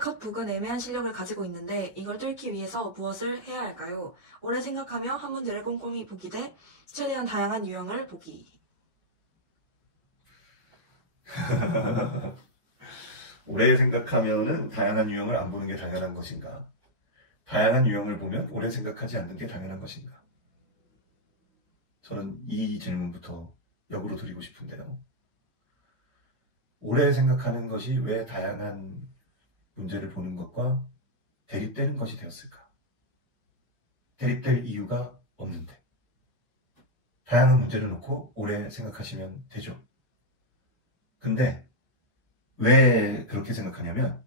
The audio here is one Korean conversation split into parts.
A컵 북은 애매한 실력을 가지고 있는데 이걸 뚫기 위해서 무엇을 해야 할까요? 오래 생각하며 한 문제를 꼼꼼히 보기 대 최대한 다양한 유형을 보기. 오래 생각하면은 다양한 유형을 안 보는 게 당연한 것인가? 다양한 유형을 보면 오래 생각하지 않는 게 당연한 것인가? 저는 이 질문부터 역으로 드리고 싶은데요. 오래 생각하는 것이 왜 다양한 문제를 보는 것과 대립되는 것이 되었을까? 대립될 이유가 없는데. 다양한 문제를 놓고 오래 생각하시면 되죠. 근데 왜 그렇게 생각하냐면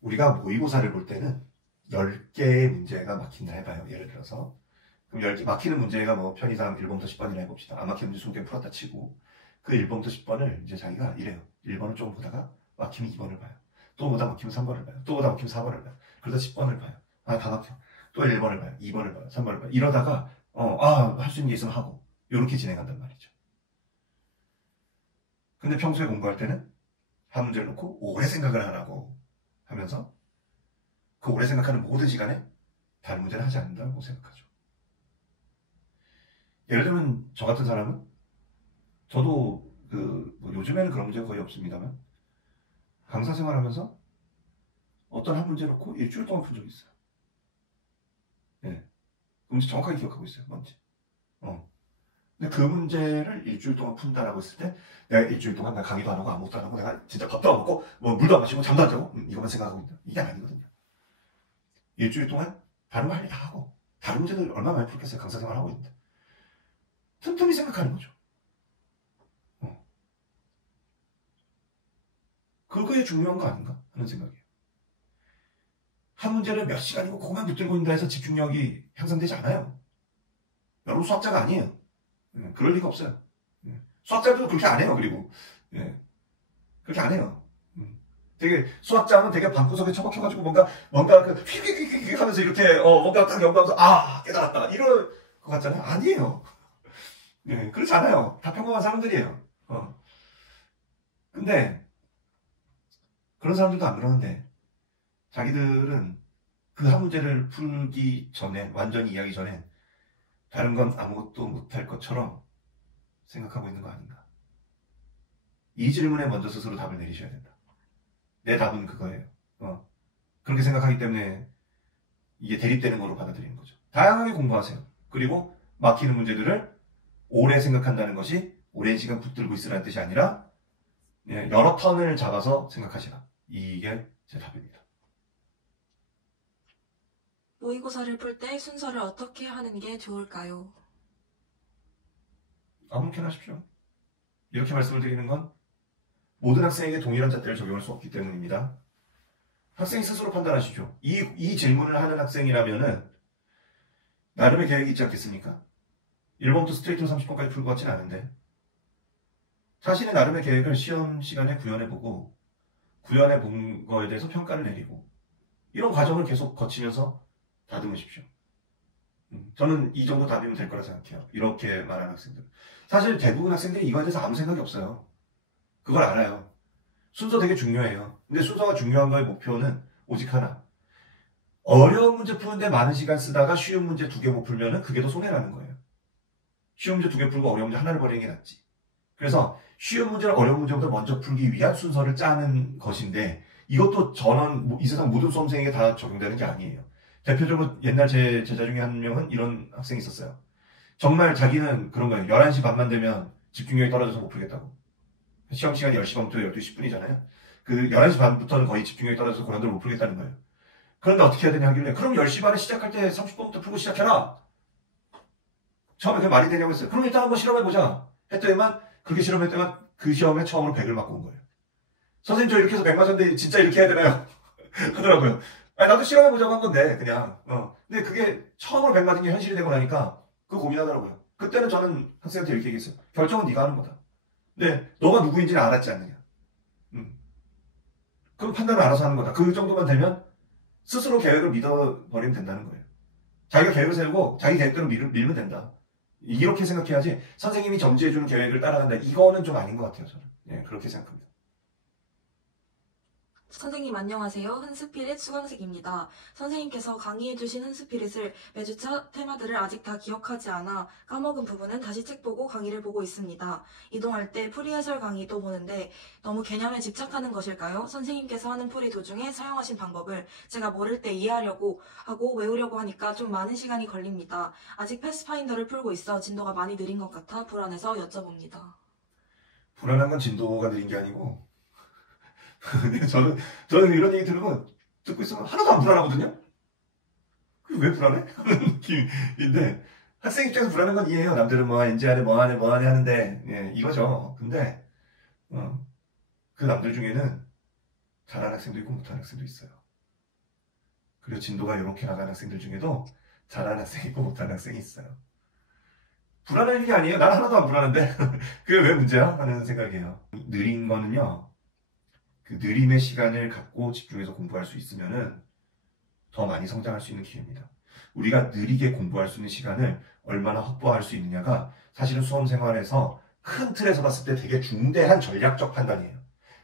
우리가 모의고사를 볼 때는 10개의 문제가 막힌다 해봐요. 예를 들어서 그럼 10개 막히는 문제가 뭐 편의상 1번부터 10번이나 해봅시다. 안 막히는 문제 20개 풀었다 치고 그 1번부터 10번을 이제 자기가 이래요. 1번을 조금 보다가 막히면 2번을 봐요. 또 보다 막히면 3번을 봐요. 또 보다 막히면 4번을 봐요. 그러다 10번을 봐요. 아, 다 막혀. 또 1번을 봐요. 2번을 봐요. 3번을 봐요. 이러다가 할 수 있는 게 있으면 하고 이렇게 진행한단 말이죠. 근데 평소에 공부할 때는 한 문제를 놓고 오래 생각을 하라고 하면서 그 오래 생각하는 모든 시간에 다른 문제를 하지 않는다고 생각하죠. 예를 들면 저 같은 사람은 저도 뭐 요즘에는 그런 문제가 거의 없습니다만 강사 생활하면서 어떤 한 문제 놓고 일주일 동안 푼 적이 있어요. 예. 그 문제 정확하게 기억하고 있어요. 뭔지. 근데 그 문제를 일주일 동안 푼다라고 했을 때 내가 일주일 동안 나 강의도 안 하고 아무것도 안 하고 내가 진짜 밥도 안 먹고 뭐 물도 안 마시고 잠도 안 자고 이것만 생각하고 있다. 이게 아니거든요. 일주일 동안 다른 거 할 일 다 하고 다른 문제들 얼마나 많이 풀겠어요. 강사 생활 하고 있는데. 틈틈이 생각하는 거죠. 그게 중요한 거 아닌가 하는 생각이에요. 한 문제를 몇 시간이고 그것만 붙들고 있다 해서 집중력이 향상되지 않아요. 여러분 수학자가 아니에요. 그럴 리가 없어요. 수학자들도 그렇게 안 해요. 그리고 그렇게 안 해요. 되게 수학자는 되게 방구석에 처박혀가지고 뭔가 그 휘휘휘휘 하면서 이렇게 뭔가 딱 연구하면서 깨달았다 이럴 것 같잖아요. 아니에요. 그렇지 않아요. 다 평범한 사람들이에요. 근데 그런 사람들도 안 그러는데 자기들은 그 한 문제를 풀기 전에 완전히 이해하기 전에 다른 건 아무것도 못할 것처럼 생각하고 있는 거 아닌가. 이 질문에 먼저 스스로 답을 내리셔야 된다. 내 답은 그거예요. 그렇게 생각하기 때문에 이게 대립되는 거로 받아들이는 거죠. 다양하게 공부하세요. 그리고 막히는 문제들을 오래 생각한다는 것이 오랜 시간 붙들고 있으라는 뜻이 아니라 여러 턴을 잡아서 생각하시라. 이게 제 답입니다. 모의고사를 풀 때 순서를 어떻게 하는 게 좋을까요? 아무렇게나 하십시오. 이렇게 말씀을 드리는 건 모든 학생에게 동일한 잣대를 적용할 수 없기 때문입니다. 학생이 스스로 판단하시죠. 이 질문을 하는 학생이라면은 나름의 계획이 있지 않겠습니까? 1번부터 스트레이트로 30번까지 풀고 같지는 않은데 자신의 나름의 계획을 시험 시간에 구현해보고 구현해 본 거에 대해서 평가를 내리고 이런 과정을 계속 거치면서 다듬으십시오. 저는 이 정도 답이면 될 거라 생각해요. 이렇게 말하는 학생들. 사실 대부분 학생들이 이거에 대해서 아무 생각이 없어요. 그걸 알아요. 순서 되게 중요해요. 근데 순서가 중요한 거의 목표는 오직 하나. 어려운 문제 푸는데 많은 시간 쓰다가 쉬운 문제 2개 못 풀면은 그게 더 손해라는 거예요. 쉬운 문제 2개 풀고 어려운 문제 하나를 버리는 게 낫지. 그래서 쉬운 문제를 어려운 문제보다 먼저 풀기 위한 순서를 짜는 것인데 이것도 저는 이 세상 모든 수험생에게 다 적용되는 게 아니에요. 대표적으로 옛날 제 제자 중에 한 명은 이런 학생이 있었어요. 정말 자기는 그런 거예요. 11시 반만 되면 집중력이 떨어져서 못 풀겠다고. 시험 시간이 10시 반부터 12시 10분이잖아요. 그 11시 반부터는 거의 집중력이 떨어져서 고난도를 못 풀겠다는 거예요. 그런데 어떻게 해야 되냐 하길래 그럼 10시 반에 시작할 때 30분부터 풀고 시작해라. 처음에 그게 말이 되냐고 했어요. 그럼 일단 한번 실험해보자. 했더니만 그렇게 실험했더니만 그 시험에 처음으로 100을 맞고 온 거예요. 선생님 저 이렇게 해서 100 맞았는데 진짜 이렇게 해야 되나요? 하더라고요. 아니, 나도 실험해보자고 한 건데 그냥 근데 그게 처음으로 100 맞은 게 현실이 되고 나니까 그거 고민하더라고요. 그때는 저는 학생한테 이렇게 얘기했어요. 결정은 네가 하는 거다. 근데 너가 누구인지는 알았지 않느냐. 그럼 판단을 알아서 하는 거다. 그 정도만 되면 스스로 계획을 믿어버리면 된다는 거예요. 자기가 계획을 세우고 자기 계획대로 밀면 된다. 이렇게 생각해야지 선생님이 점지해주는 계획을 따라간다. 이거는 좀 아닌 것 같아요. 저는. 그렇게 생각합니다. 선생님 안녕하세요. 흔스피릿 수강생입니다. 선생님께서 강의해주신 흔스피릿을 매주차 테마들을 아직 다 기억하지 않아 까먹은 부분은 다시 책 보고 강의를 보고 있습니다. 이동할 때 풀이 해설 강의도 보는데 너무 개념에 집착하는 것일까요? 선생님께서 하는 풀이 도중에 사용하신 방법을 제가 모를 때 이해하려고 하고 외우려고 하니까 좀 많은 시간이 걸립니다. 아직 패스파인더를 풀고 있어 진도가 많이 느린 것 같아 불안해서 여쭤봅니다. 불안한 건 진도가 느린 게 아니고 저는 이런 얘기 들으면 듣고 있으면 하나도 안 불안하거든요. 그게 왜 불안해? 하는 느낌인데 학생 입장에서 불안한 건 이해해요. 남들은 뭐 NG하네 뭐하네 하는데 예, 이거죠. 근데 그 남들 중에는 잘하는 학생도 있고 못하는 학생도 있어요. 그리고 진도가 이렇게 나가는 학생들 중에도 잘하는 학생이 있고 못하는 학생이 있어요. 불안할 일이 아니에요. 난 하나도 안 불안한데 그게 왜 문제야? 하는 생각이에요. 느린 거는요. 그 느림의 시간을 갖고 집중해서 공부할 수 있으면은 더 많이 성장할 수 있는 기회입니다. 우리가 느리게 공부할 수 있는 시간을 얼마나 확보할 수 있느냐가 사실은 수험 생활에서 큰 틀에서 봤을 때 되게 중대한 전략적 판단이에요.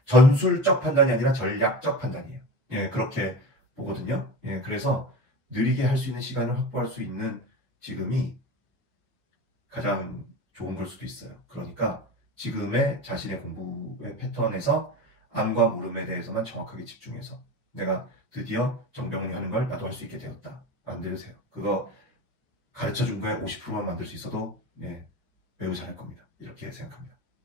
전술적 판단이 아니라 전략적 판단이에요. 예, 그렇게 보거든요. 예, 그래서 느리게 할 수 있는 시간을 확보할 수 있는 지금이 가장 좋은 걸 수도 있어요. 그러니까 지금의 자신의 공부의 패턴에서 암과 물음에 대해서만 정확하게 집중해서 내가 드디어 정병훈이 하는 걸 나도 할 수 있게 되었다. 만들으세요. 그거 가르쳐 준 거에 50%만 만들 수 있어도 예, 매우 잘할 겁니다. 이렇게 생각합니다.